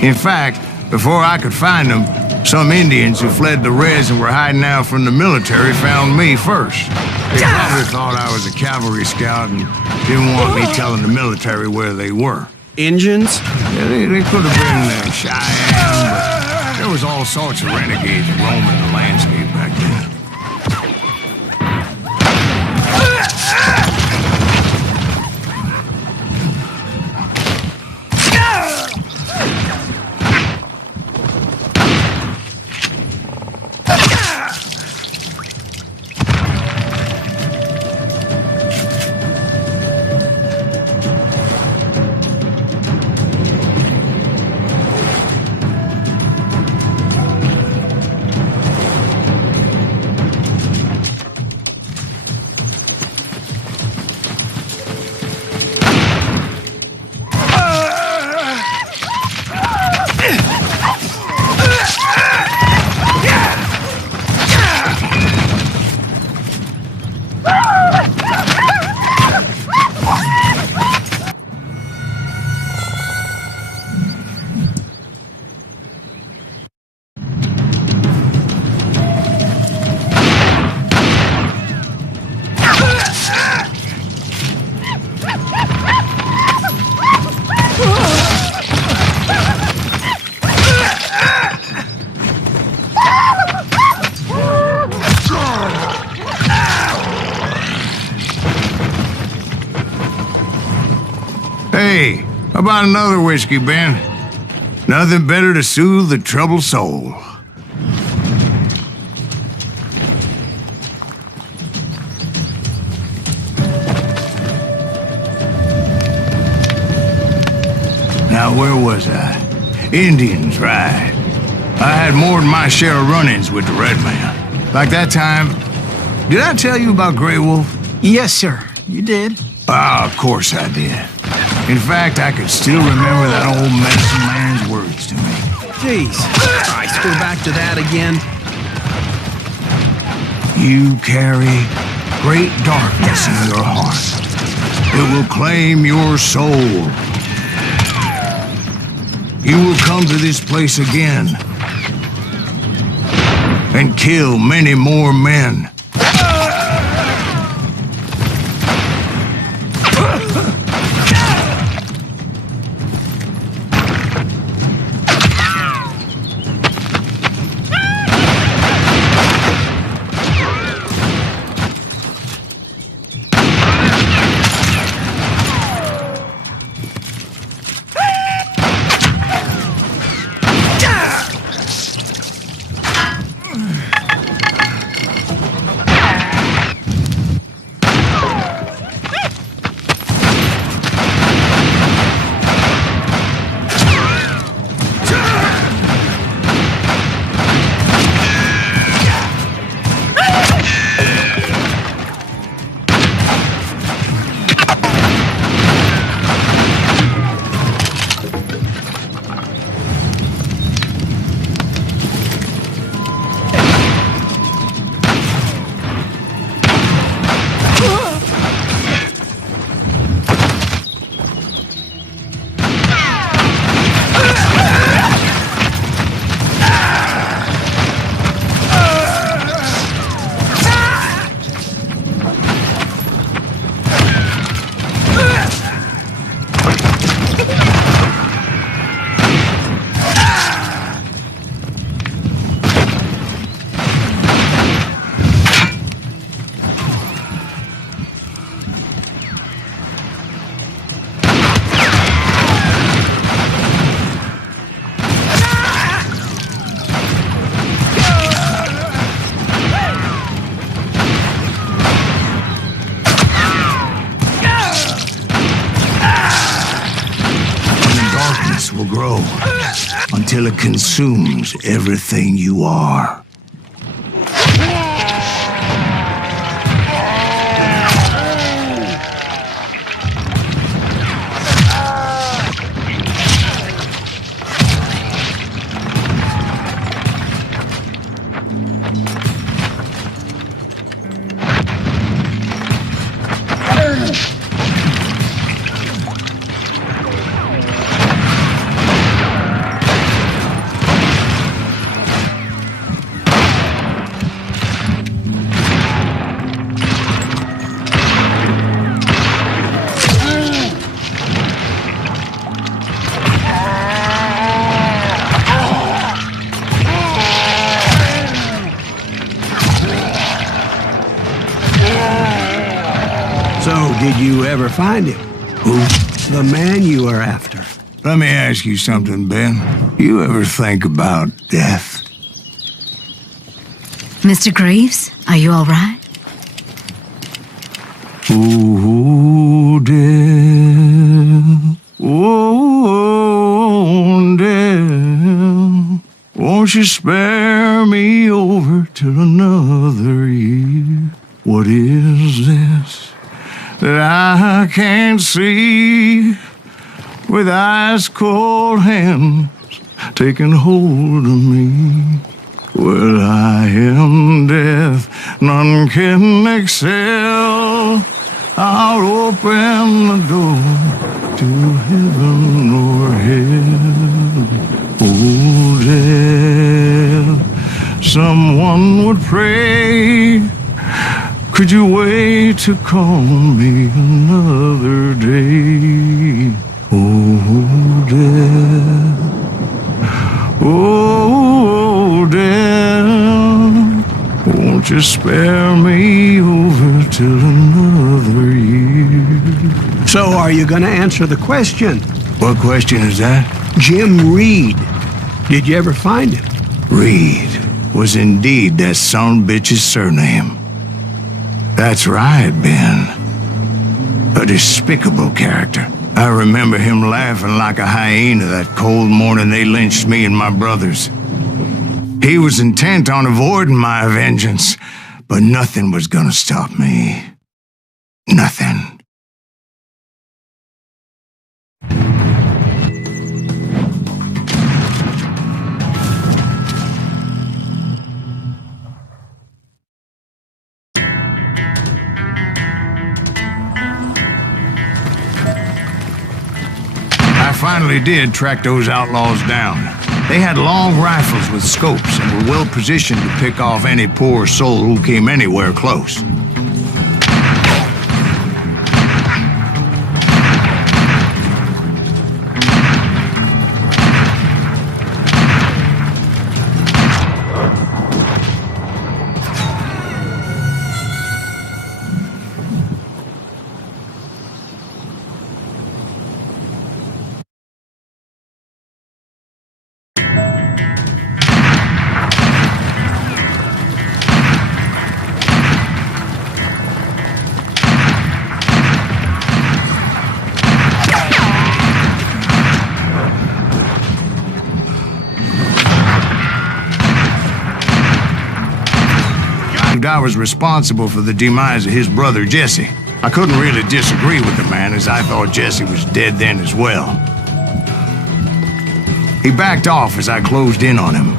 In fact, before I could find them, some Indians who fled the Reds and were hiding out from the military found me first. They probably thought I was a cavalry scout and didn't want me telling the military where they were. Indians? Yeah, they could have been Cheyenne, but there was all sorts of renegades roaming the landscape back then. Hey, how about another whiskey, Ben? Nothing better to soothe the troubled soul. Now, where was I? Indians, right. I had more than my share of run-ins with the Red Man. Like that time, did I tell you about Grey Wolf? Yes, sir. You did. Ah, of course I did. In fact, I could still remember that old medicine man's words to me. Jeez. Christ, go back to that again. You carry great darkness in your heart. It will claim your soul. You will come to this place again and kill many more men. Will grow until it consumes everything you are. Did you ever find him? Who? The man you are after. Let me ask you something, Ben. You ever think about death? Mr. Greaves, are you all right? Oh, death. Oh, death. Won't you spare me over till another year? What is this that I can't see? With ice cold hands taking hold of me. Well, I am death, none can excel. I'll open the door to heaven or hell. Oh, death, someone would pray. Could you wait to call me another day? Oh, death. Oh, death. Won't you spare me over till another year? So are you going to answer the question? What question is that? Jim Reed. Did you ever find him? Reed was indeed that son of a bitch's surname. That's right, Ben. A despicable character. I remember him laughing like a hyena that cold morning they lynched me and my brothers. He was intent on avoiding my vengeance, but nothing was gonna stop me. Nothing. I finally did track those outlaws down. They had long rifles with scopes and were well positioned to pick off any poor soul who came anywhere close. I was responsible for the demise of his brother, Jesse. I couldn't really disagree with the man, as I thought Jesse was dead then as well. He backed off as I closed in on him,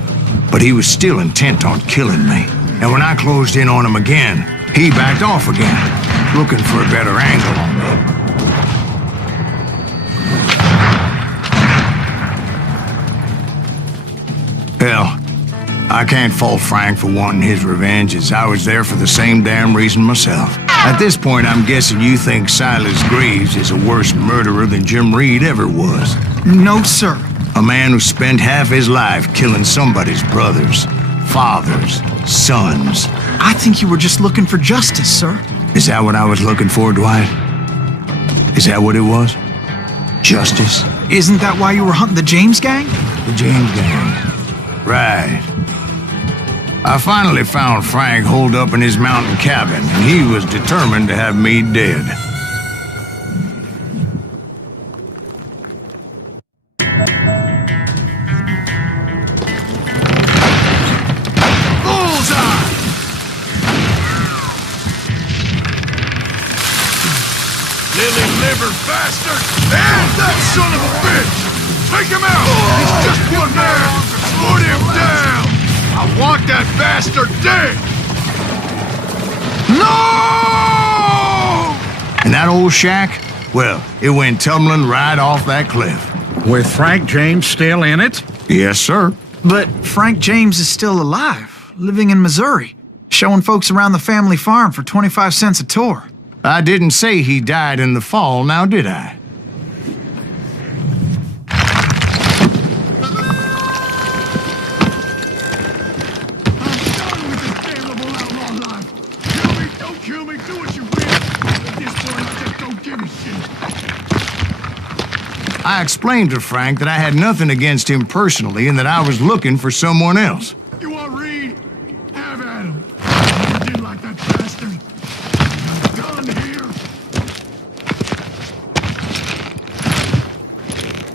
but he was still intent on killing me. And when I closed in on him again, he backed off again, looking for a better angle on me. Hell, I can't fault Frank for wanting his revenge, as I was there for the same damn reason myself. At this point, I'm guessing you think Silas Greaves is a worse murderer than Jim Reed ever was. No, sir. A man who spent half his life killing somebody's brothers, fathers, sons. I think you were just looking for justice, sir. Is that what I was looking for, Dwight? Is that what it was? Justice? Isn't that why you were hunting the James gang? The James gang. Right. I finally found Frank holed up in his mountain cabin, and he was determined to have me dead. Bullseye! Lily-livered bastard! And that son of a bitch! Take him out! He's just one man! Put him down! I want that bastard dead! No! And that old shack? Well, it went tumbling right off that cliff. With Frank James still in it? Yes, sir. But Frank James is still alive, living in Missouri, showing folks around the family farm for 25 cents a tour. I didn't say he died in the fall, now did I? Kill me, don't kill me, do what you will. At this point, I just don't I explained to Frank that I had nothing against him personally and that I was looking for someone else. You want Reed? Have at him. You did like that bastard. Done here.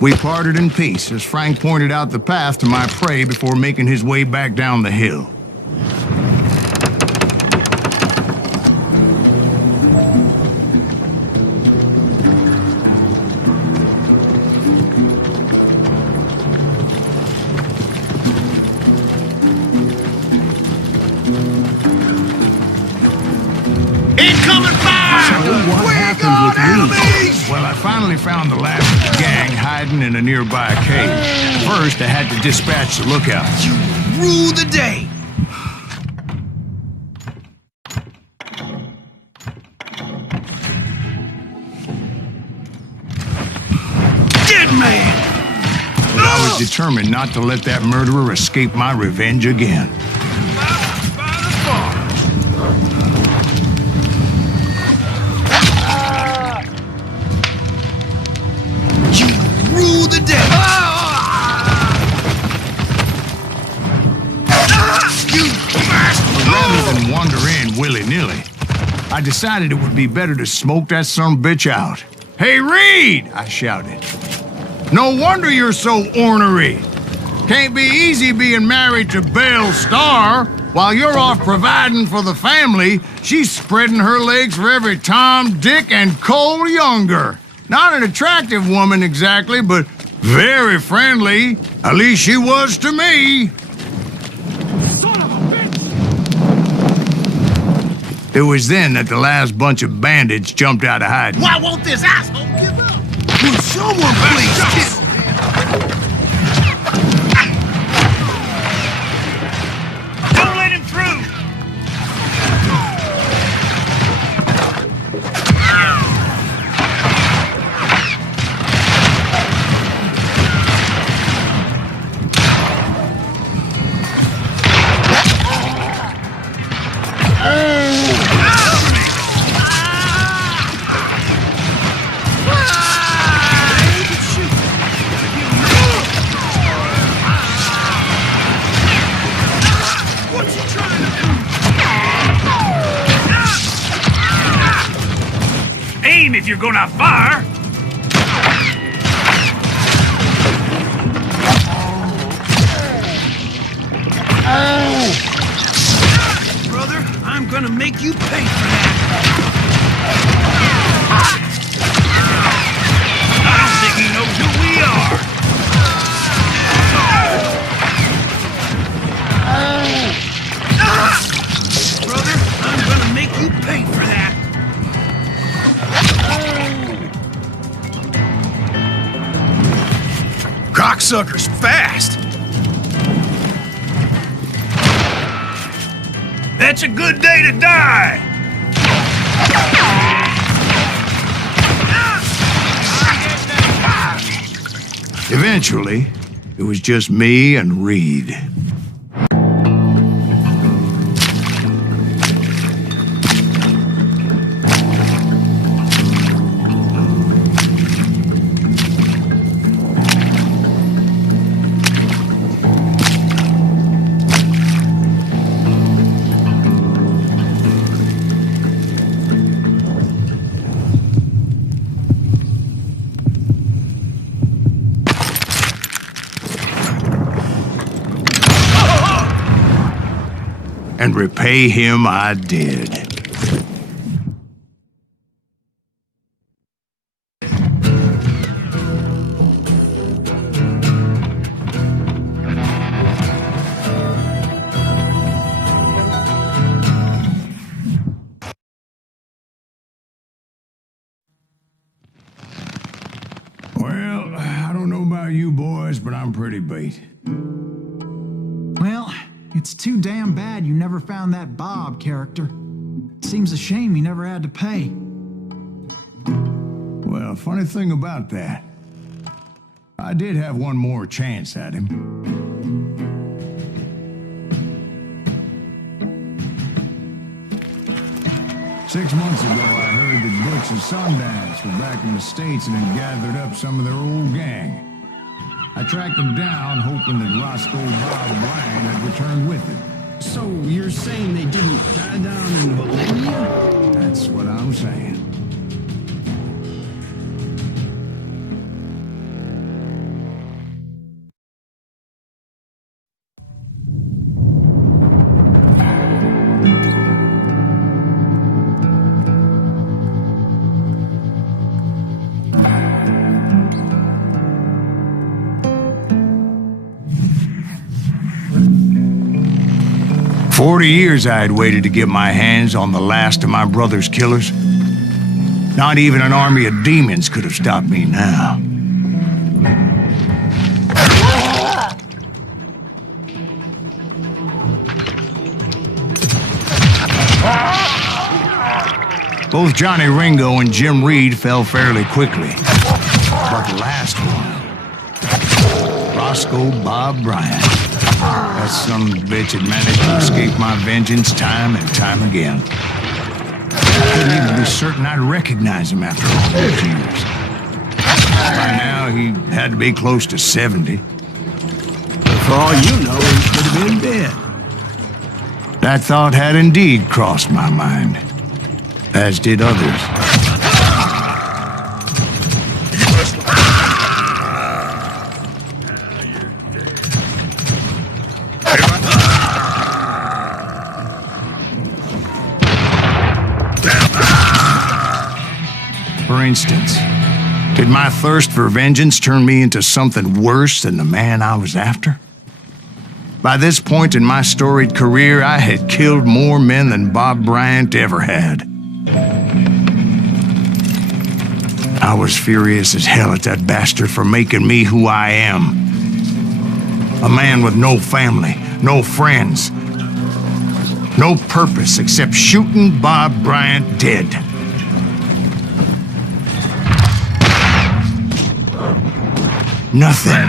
We parted in peace as Frank pointed out the path to my prey before making his way back down the hill. Well, I finally found the last gang hiding in a nearby cave. First, I had to dispatch the lookout. You rule the day! Dead man! But I was determined not to let that murderer escape my revenge again. Willy-nilly, I decided it would be better to smoke that sumbitch out. Hey, Reed! I shouted. No wonder you're so ornery. Can't be easy being married to Belle Starr. While you're off providing for the family, she's spreading her legs for every Tom, Dick, and Cole Younger. Not an attractive woman exactly, but very friendly. At least she was to me. It was then that the last bunch of bandits jumped out of hiding. Why won't this asshole give up? Will someone please kiss? Don't let him through! If you're gonna fire! Brother, I'm gonna make you pay for that! I don't think he knows who we are! Brother, I'm gonna make you pay for that! Cocksucker's fast! That's a good day to die! Eventually, it was just me and Reed. And repay him I did. Well, I don't know about you boys, but I'm pretty beat. Well, it's too damn bad you never found that Bob character. Seems a shame you never had to pay. Well, funny thing about that, I did have one more chance at him. 6 months ago, I heard heard that Butch and Sundance were back in the States and had gathered up some of their old gang. I tracked them down, hoping that Roscoe Bob Bryant had returned with them. So you're saying they didn't die down in Bolivia? That's what I'm saying. "40 years I had waited to get my hands on the last of my brother's killers. Not even an army of demons could have stopped me now. Both Johnny Ringo and Jim Reed fell fairly quickly. But the last one, Roscoe Bob Bryant, that son of a bitch had managed to escape my vengeance time and time again. I couldn't even be certain I'd recognize him after all those years. By now, he had to be close to 70. For all you know, he should have been dead. That thought had indeed crossed my mind, as did others. For instance, did my thirst for vengeance turn me into something worse than the man I was after? By this point in my storied career, I had killed more men than Bob Bryant ever had. I was furious as hell at that bastard for making me who I am. A man with no family, no friends, no purpose except shooting Bob Bryant dead. Nothing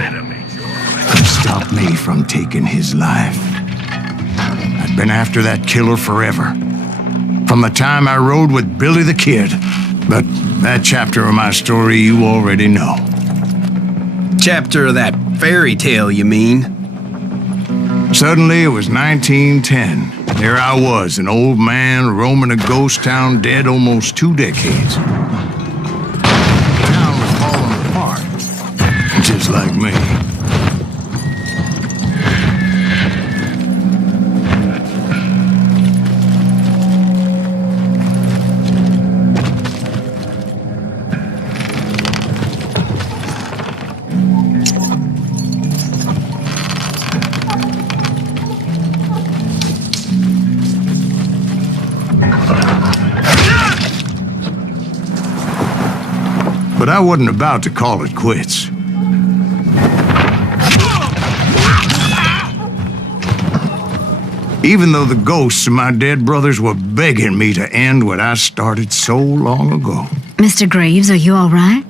could stop me from taking his life. I'd been after that killer forever, from the time I rode with Billy the Kid. But that chapter of my story you already know. Chapter of that fairy tale, you mean? Suddenly it was 1910. There I was, an old man roaming a ghost town dead almost 2 decades. The town was falling apart, just like me. But I wasn't about to call it quits. Even though the ghosts of my dead brothers were begging me to end what I started so long ago. Mr. Graves, are you all right?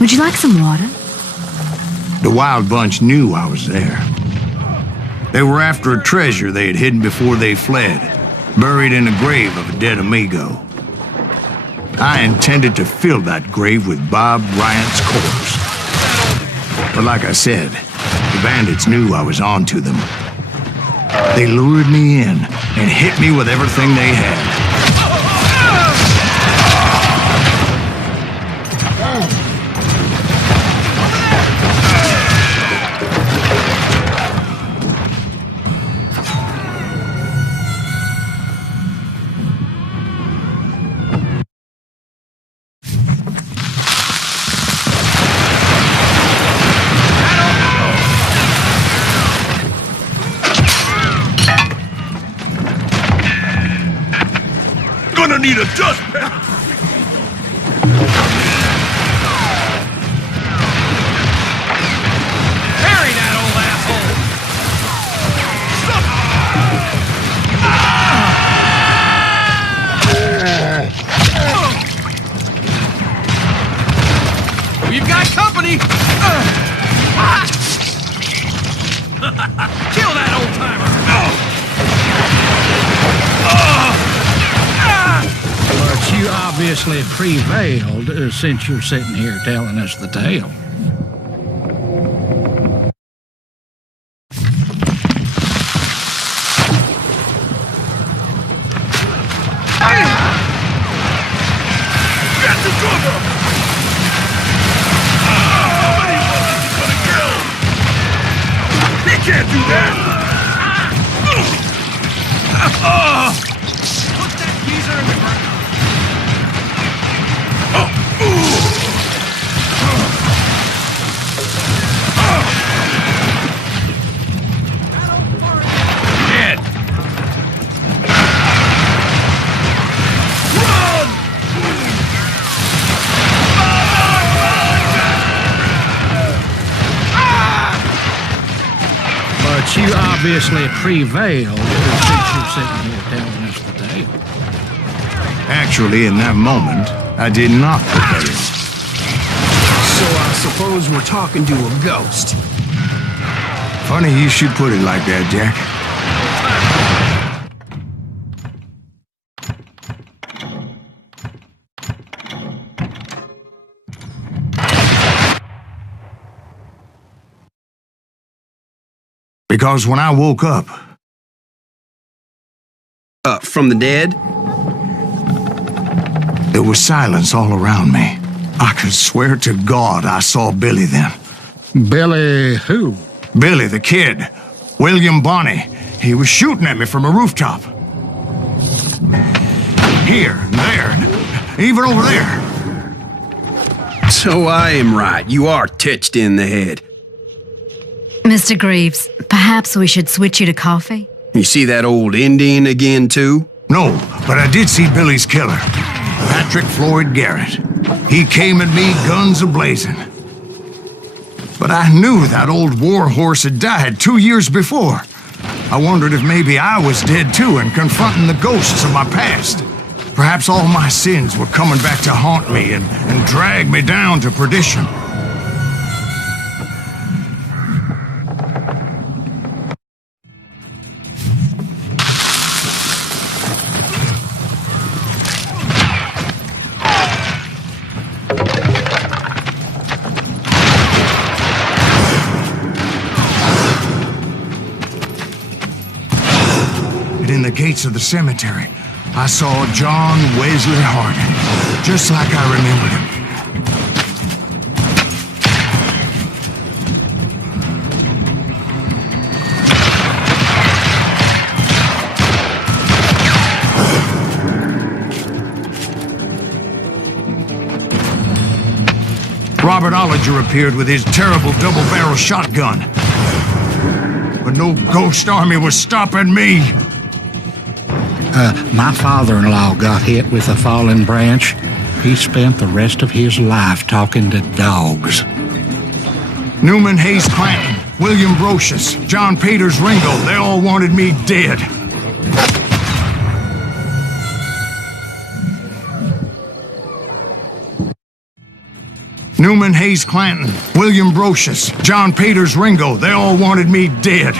Would you like some water? The Wild Bunch knew I was there. They were after a treasure they had hidden before they fled, buried in the grave of a dead amigo. I intended to fill that grave with Bob Bryant's corpse. But like I said, the bandits knew I was on to them. They lured me in and hit me with everything they had. Gonna need a dust pan! Bury that old asshole! We've got company! Kill that old timer! But you obviously obviously prevailed since you're sitting here telling us the tale. Get to cover! Somebody was gonna kill! He can't do that! Put that geezer in the ground. Dead! But you obviously prevailed since you're sitting here telling us the tale. Actually, in that moment, I did not prevail. So I suppose we're talking to a ghost. Funny you should put it like that, Jack. Because when I woke up, From the dead? there was silence all around me. I could swear to God I saw Billy then. Billy who? Billy, the kid. William Bonney. He was shooting at me from a rooftop. Here, and there, even over there. So I am right. You are touched in the head. Mr. Greaves, perhaps we should switch you to coffee? You see that old Indian again, too? No, but I did see Billy's killer, Patrick Floyd Garrett. He came at me guns a-blazing. But I knew that old war horse had died 2 years before. I wondered if maybe I was dead too and confronting the ghosts of my past. Perhaps all my sins were coming back to haunt me and drag me down to perdition. In the gates of the cemetery, I saw John Wesley Hardin, just like I remembered him. Robert Ollinger appeared with his terrible double-barrel shotgun. But no ghost army was stopping me. My father-in-law got hit with a fallen branch. He spent the rest of his life talking to dogs. Newman Hayes Clanton, William Brocious, John Peters Ringo, they all wanted me dead. Newman Hayes Clanton, William Brocious, John Peters Ringo, they all wanted me dead.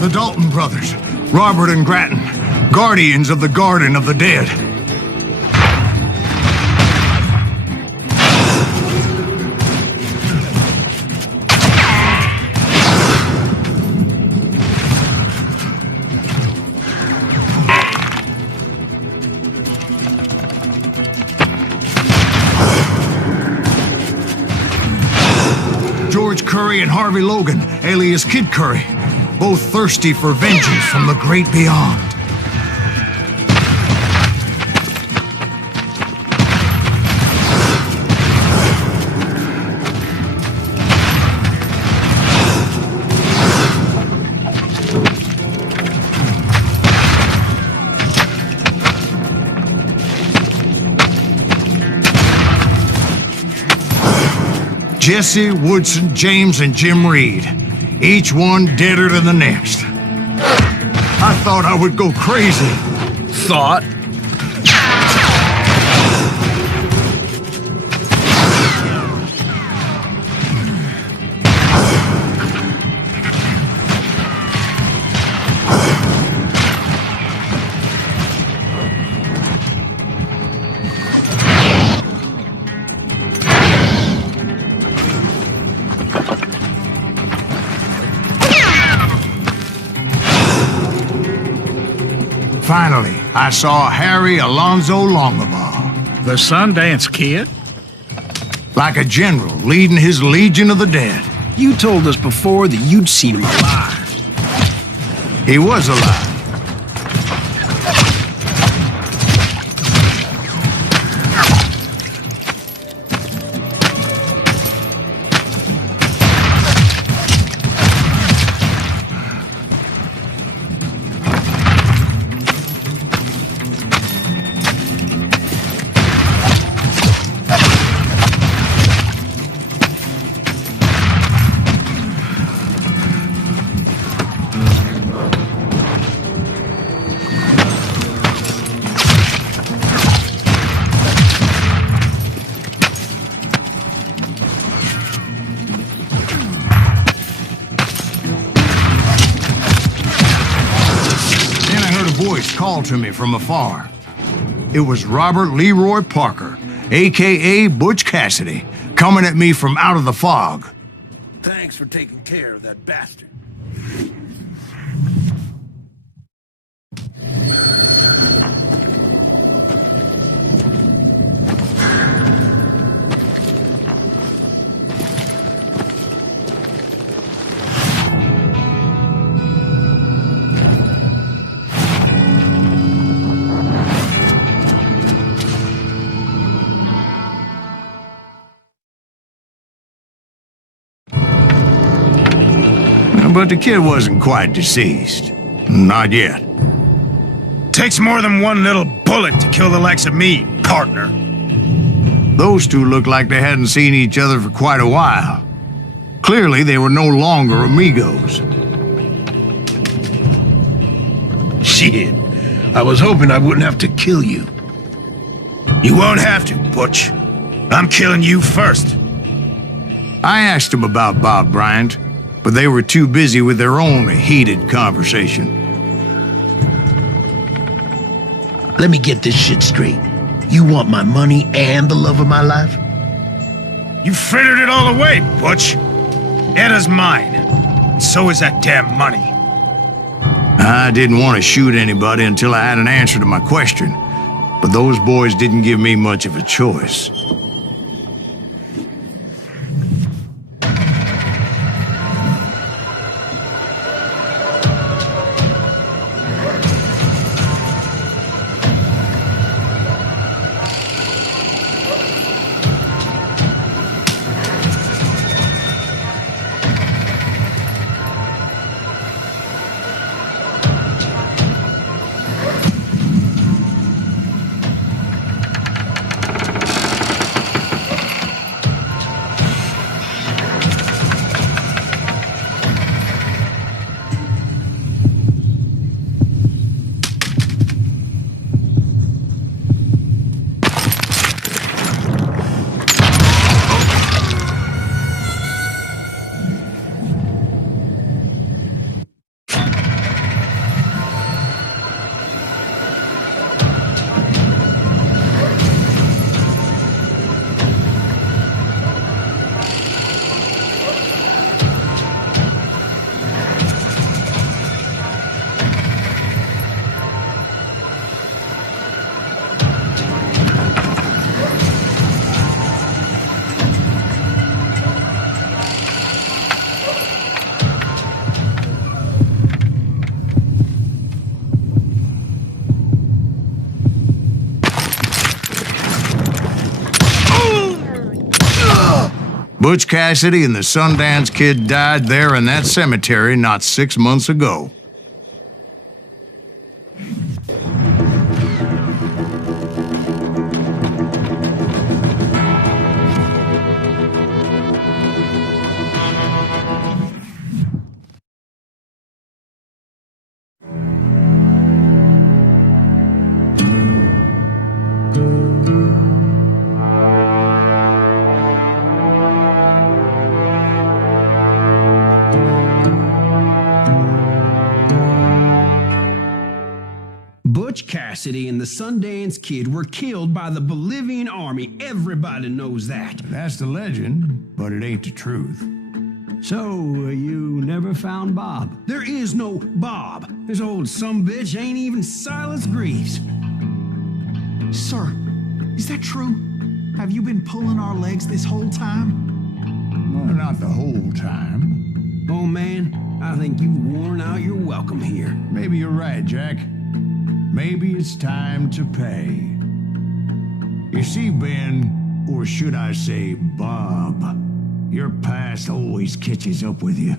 The Dalton brothers, Robert and Grattan, guardians of the Garden of the Dead. George Curry and Harvey Logan, alias Kid Curry. both thirsty for vengeance from the great beyond. Jesse, Woodson, James, and Jim Reed. Each one deader than the next. I thought I would go crazy. Thought? Finally, I saw Harry Alonzo Longabaugh. The Sundance Kid? Like a general leading his legion of the dead. You told us before that you'd seen him alive. He was alive. Called to me from afar. It was Robert Leroy Parker, a.k.a. Butch Cassidy, coming at me from out of the fog. Thanks for taking care of that bastard. But the kid wasn't quite deceased. Not yet. Takes more than one little bullet to kill the likes of me, partner. Those two looked like they hadn't seen each other for quite a while. Clearly, they were no longer amigos. Shit. I was hoping I wouldn't have to kill you. You won't have to, Butch. I'm killing you first. I asked them about Bob Bryant, but they were too busy with their own heated conversation. Let me get this shit straight. You want my money and the love of my life? You frittered it all away, Butch. Etta's mine. So is that damn money. I didn't want to shoot anybody until I had an answer to my question, but those boys didn't give me much of a choice. Butch Cassidy and the Sundance Kid died there in that cemetery not 6 months ago. Butch Cassidy and the Sundance Kid were killed by the Bolivian army. Everybody knows that. That's the legend, but it ain't the truth. So, you never found Bob? There is no Bob. This old sumbitch ain't even Silas Greaves. Sir, is that true? Have you been pulling our legs this whole time? Well, not the whole time. Oh, man, I think you've worn out your welcome here. Maybe you're right, Jack. Maybe it's time to pay. You see, Ben, or should I say Bob, your past always catches up with you.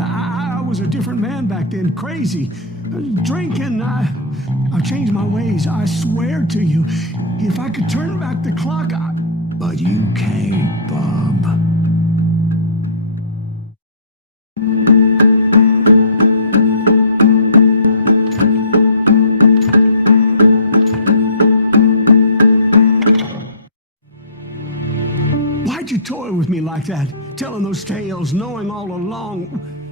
I was a different man back then, crazy. Drinking, I've changed my ways, I swear to you. If I could turn back the clock, But you can't, Bob. Why'd you toy with me like that? Telling those tales, knowing all along.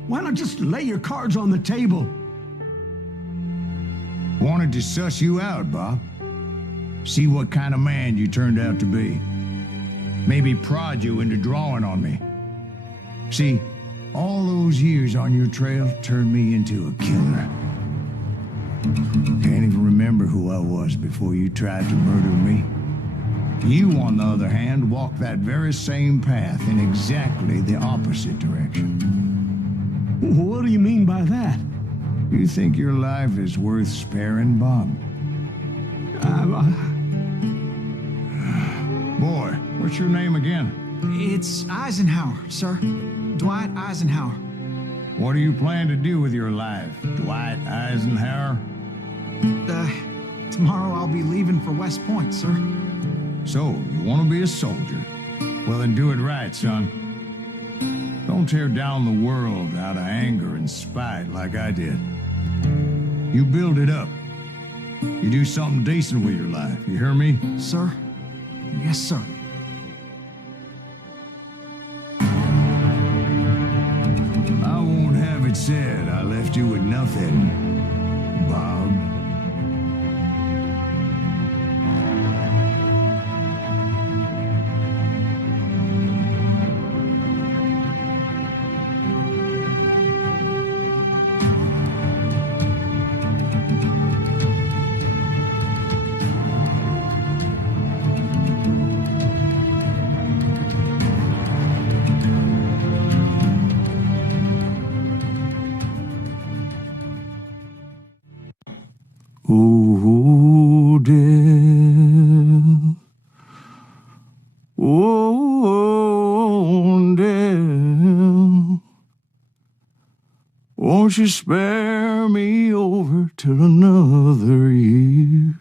Why not just lay your cards on the table? Wanted to suss you out, Bob. See what kind of man you turned out to be. Maybe prod you into drawing on me. See, all those years on your trail turned me into a killer. Can't even remember who I was before you tried to murder me. You, on the other hand, walked that very same path in exactly the opposite direction. What do you mean by that? You think your life is worth sparing, Bob? Boy, what's your name again? It's Eisenhower, sir. Dwight Eisenhower. What do you plan to do with your life, Dwight Eisenhower? Tomorrow I'll be leaving for West Point, sir. So, you want to be a soldier? Well, then do it right, son. Don't tear down the world out of anger and spite like I did. You build it up. You do something decent with your life. You hear me? Sir? Yes, sir. I won't have it said I left you with nothing, Bob. Oh, dear. Oh, dear. Won't you spare me over till another year?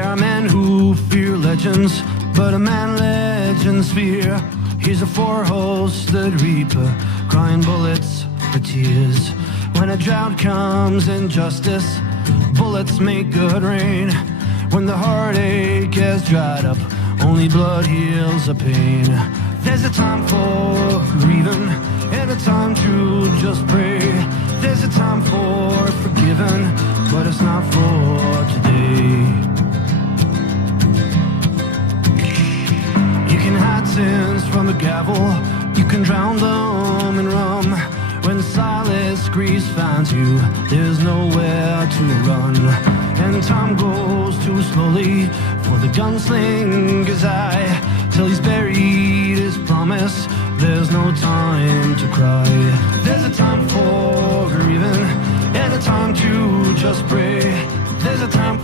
There are men who fear legends, but a man legends fear. Here's a four-host that reap, crying bullets for tears. When a drought comes in justice, bullets make good rain. When the heartache has dried up, only blood heals the pain. There's a time for grieving and a time to just pray. There's a time for forgiving, but it's not for today. You can hide sins from the gavel, you can drown them in rum. When silence grease finds you, there's nowhere to run. And time goes too slowly for the gunslinger's eye. Till he's buried his promise, there's no time to cry. There's a time for grieving and a time to just pray. There's a time